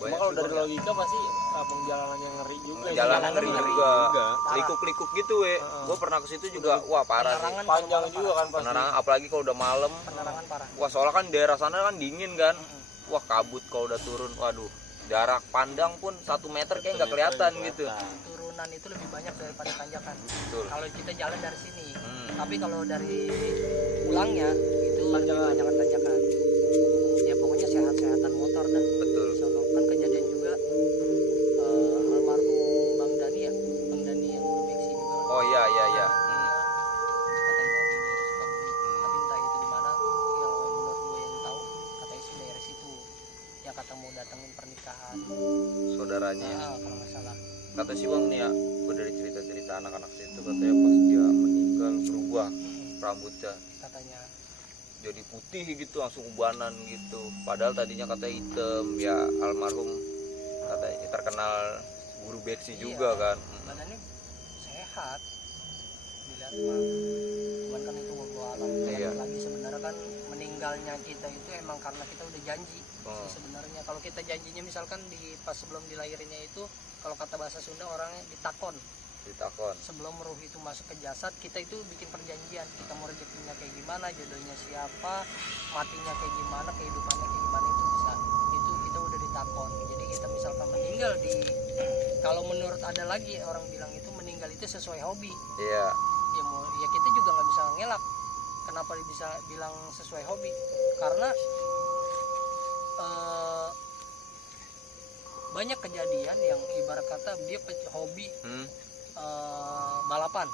Cuma kalau dari logika pasti penjalanannya ngeri juga. Jalan ngeri juga. Parah. Likuk-likuk gitu gue pernah ke situ juga, wah parah sih. Penerangan Panjang parah. juga kan pasti. Penerangan apalagi kalau udah malam. Penerangan parah. Wah soalnya kan daerah sana kan dingin kan. Wah kabut kalau udah turun, waduh. Jarak pandang pun 1 meter kayak nggak kelihatan gitu. Turunan itu lebih banyak daripada tanjakan. Betul. Kalau kita jalan dari sini, tapi kalau dari pulangnya itu tanjakan-tanjakan. Ya pokoknya sehat-sehatan motor dah. Betul. Sono kan kejadian juga almarhum Bang Dani ya, Bang Dani yang beksi juga. Oh iya. Katanya di daerah Sukabumi, tapi entah itu di mana. Ya menurut gue yang tahu, katanya sih daerah situ. Ya kata mau datengin pernikahan. Saudaranya. Kalau nggak salah. Kata si Bang nih ya, gue dari cerita-cerita anak-anak situ katanya pas dia meninggal berubah rambutnya Katanya. jadi putih gitu, langsung ubanan gitu. Padahal tadinya katanya hitam. Ya almarhum katanya terkenal guru beksi juga kan. Badannya sehat. Dilihat mah. Cuman kan itu gua alam. Iya. Lagi sebenarnya kan meninggalnya kita itu emang karena kita udah janji. Sih sebenarnya kalau kita janjinya misalkan di pas sebelum dilahirinnya itu, kalau kata bahasa Sunda orangnya ditakon. Sebelum ruh itu masuk ke jasad, kita itu bikin perjanjian. Kita mau rezekinya kayak gimana, jodohnya siapa, matinya kayak gimana, kehidupannya kayak gimana, itu bisa. Itu kita udah ditakon. Jadi kita misalkan meninggal di, kalau menurut ada lagi orang bilang itu meninggal itu sesuai hobi. Iya. Ya kita juga nggak bisa ngelak. Kenapa bisa bilang sesuai hobi? Karena banyak kejadian yang ibarat kata dia hobi balapan.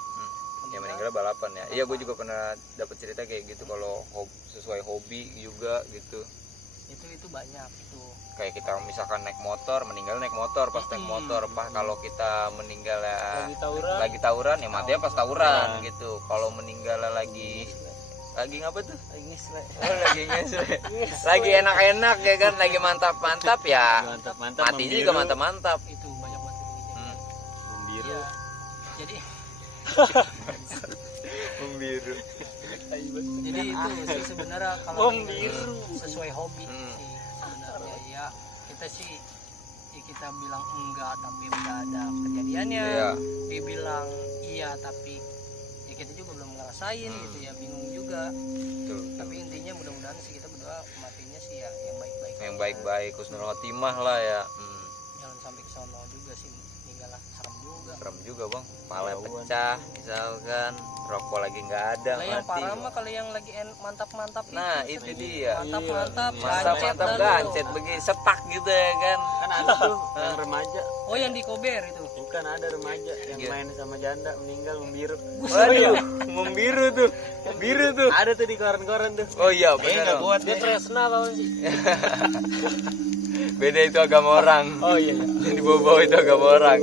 Ya meninggal balapan ya. Iya gue juga pernah dapat cerita kayak gitu, kalau sesuai hobi juga gitu. Itu banyak itu. Kayak kita misalkan naik motor, meninggal naik motor, pas naik motor. Kalau kita meninggal lagi tawuran ya matinya pas tawuran gitu. Kalau meninggal lagi ngapa tuh? Lagi ngesle. Lagi enak-enak ya kan, lagi mantap-mantap ya. Matinya juga mantap-mantap. Itu banyak banget Membiru. ya. Jadi Membiru. jadi itu sih sebenarnya kalau sesuai hobi sih sebenarnya. Ya kita sih ya kita bilang enggak tapi udah ada kejadiannya. Dibilang iya tapi ya kita juga belum ngerasain gitu ya, bingung juga. Betul. Tapi intinya mudah-mudahan sih kita berdoa matinya sih ya yang baik-baik. Yang baik-baik, husnul khotimah lah ya. Jangan sampai ke sono juga sih, meninggal lah serem juga. Serem juga bang, kepala pecah misalkan, rokok lagi nggak ada, Nah, yang mati. parah mah kalau yang lagi mantap-mantap Nah itu dia. mantap-mantap Mantap gancet begini sepak gitu ya kan. Kan ada tuh yang remaja. Oh yang di Kober itu. Bukan, ada remaja yang main sama janda meninggal membiru. Waduh, membiru tuh, biru tuh. Ada tuh di koran-koran tuh. Oh iya benar. Dia tresna tau sih. Beda itu agama orang. Oh iya. Yang di bawah itu agama orang.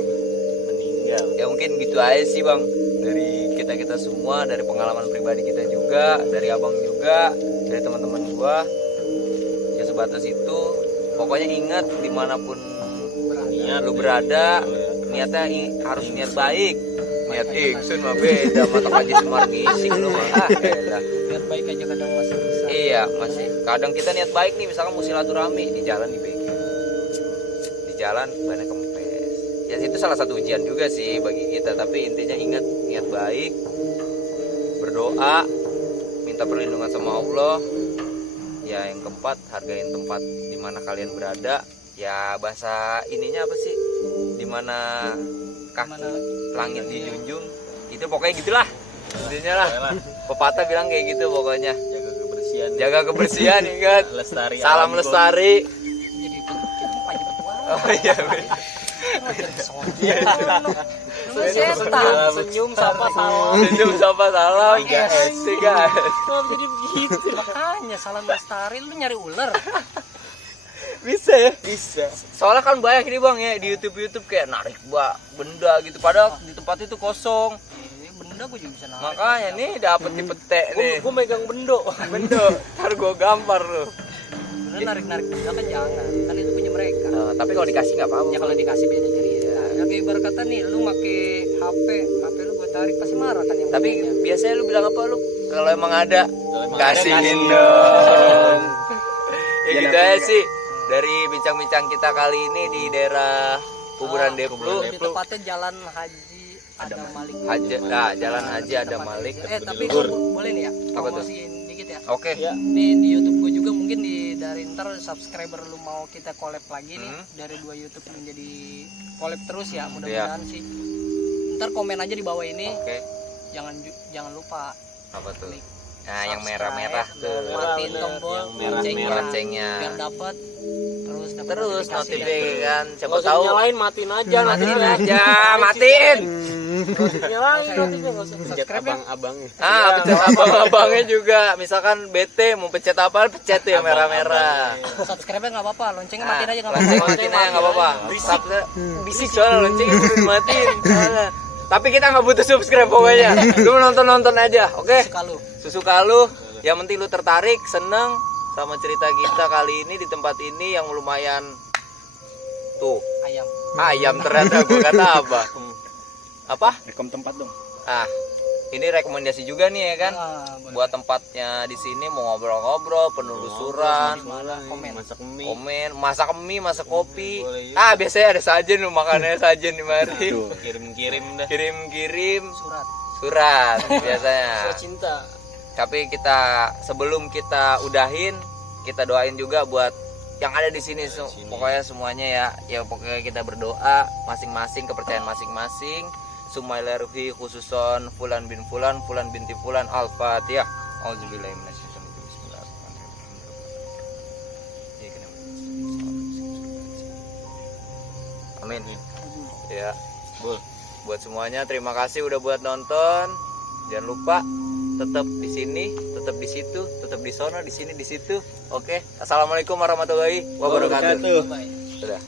Meninggal. Ya mungkin gitu aja sih bang, dari kita semua, dari pengalaman pribadi kita juga, dari abang juga, dari teman-teman gua. Ya sebatas itu. Pokoknya ingat dimanapun lu berada, niatnya harus niat baik. Niat iksun mah beda, mata kaji semar ngising lu mah. Niat baik aja kadang masih bisa. Iya masih. Kadang kita niat baik nih, misalkan mau silaturahmi di jalan di BG, di jalan banyak kempes. Ya itu salah satu ujian juga sih bagi kita. Tapi intinya ingat niat baik, berdoa, minta perlindungan sama Allah. Ya yang keempat, hargain tempat dimana kalian berada. Ya bahasa ininya apa sih? Dimana kaki langit dijunjung. Itu pokoknya gitulah. Intinya lah. Pepatah bilang kayak gitu pokoknya. Jaga kebersihan ingat. Lestari. Salam lestari. Jadi kita pajak ketua. Oh iya. Setan. Senyum sapa salam. Senyum sapa salam. Guys. Jadi begitu. Makanya salam lestari lu nyari ular. Bisa ya? Bisa. Soalnya kan banyak ini bang ya di YouTube kayak narik benda gitu. Padahal di tempat itu kosong. Benda gue juga bisa narik. Makanya nih dapet di petek nih. Gue megang bendo. Ntar gue gampar lu. Bener narik-narik benda kan jangan. Kan itu punya mereka. Tapi kalau dikasih nggak apa-apa. Ya kalau dikasih beda cerita. Ya kayak ibarat kata nih, lu make HP lu gue tarik pasti marah kan yang Tapi punyanya. biasanya lu bilang apa lu? Kalau emang ada, kasihin dong. Ya gitu aja sih. dari bincang-bincang kita kali ini di daerah kuburan Deplu. Di tepatnya Jalan Haji Adam Malik. Jalan Haji Adam Malik. Tapi boleh nih ya? Apa tuh? Promosiin dikit ya. Oke. Ya. Nih di YouTube gue juga mungkin dari ntar subscriber lu mau kita collab lagi nih dari 2 YouTube menjadi collab terus ya, mudah-mudahan sih. Ntar komen aja di bawah ini. Oke. Jangan lupa Apa tuh? klik Nah, yang subscribe, merah-merah tuh. matiin tombol Loncengnya. biar dapat Terus notifikasi kan, siapa Nggak usah tahu. nyalain, matiin aja. Matiin aja, matiin. Nyalain notifnya, nggak usah. subscribe ya. abangnya Pencet abang-abangnya juga. Misalkan bete mau pencet apa, pencet tuh yang merah-merah. Subscribe-nya nggak apa-apa, loncengnya matiin aja nggak Lonceng apa-apa. matiin aja nggak apa-apa. Bisik soalnya loncengnya udah matiin. Soalnya. Tapi kita nggak butuh subscribe pokoknya. Lu nonton aja, oke? Suka lu. Suka lu. Yang penting lu tertarik, seneng sama cerita kita kali ini di tempat ini yang lumayan tuh. Ayam ternyata gue kata apa? Apa? Rekom tempat dong. Ini rekomendasi juga nih ya kan? Boleh. Buat tempatnya di sini mau ngobrol-ngobrol, penelusuran, Komen. masak mie masak kopi. Boleh, ya. Biasanya ada sajen lu makannya sajen di mari. kirim dah Kirim Surat. surat biasanya. Cinta. Tapi sebelum kita udahin, kita doain juga buat yang ada di sini. Pokoknya semuanya ya pokoknya kita berdoa masing-masing, kepercayaan masing-masing. Sumailerhi khususon fulan bin fulan, fulan binti fulan. Al-Fatihah. Auzubillahi minasyaitonir rajim. Bismillahirrahmanirrahim. Amin. Ya. Buat semuanya terima kasih udah buat nonton. Jangan lupa tetap di sini, tetap di situ, tetap di sono, di sini, di situ. Oke. Assalamualaikum warahmatullahi wabarakatuh. Bye. Sudah.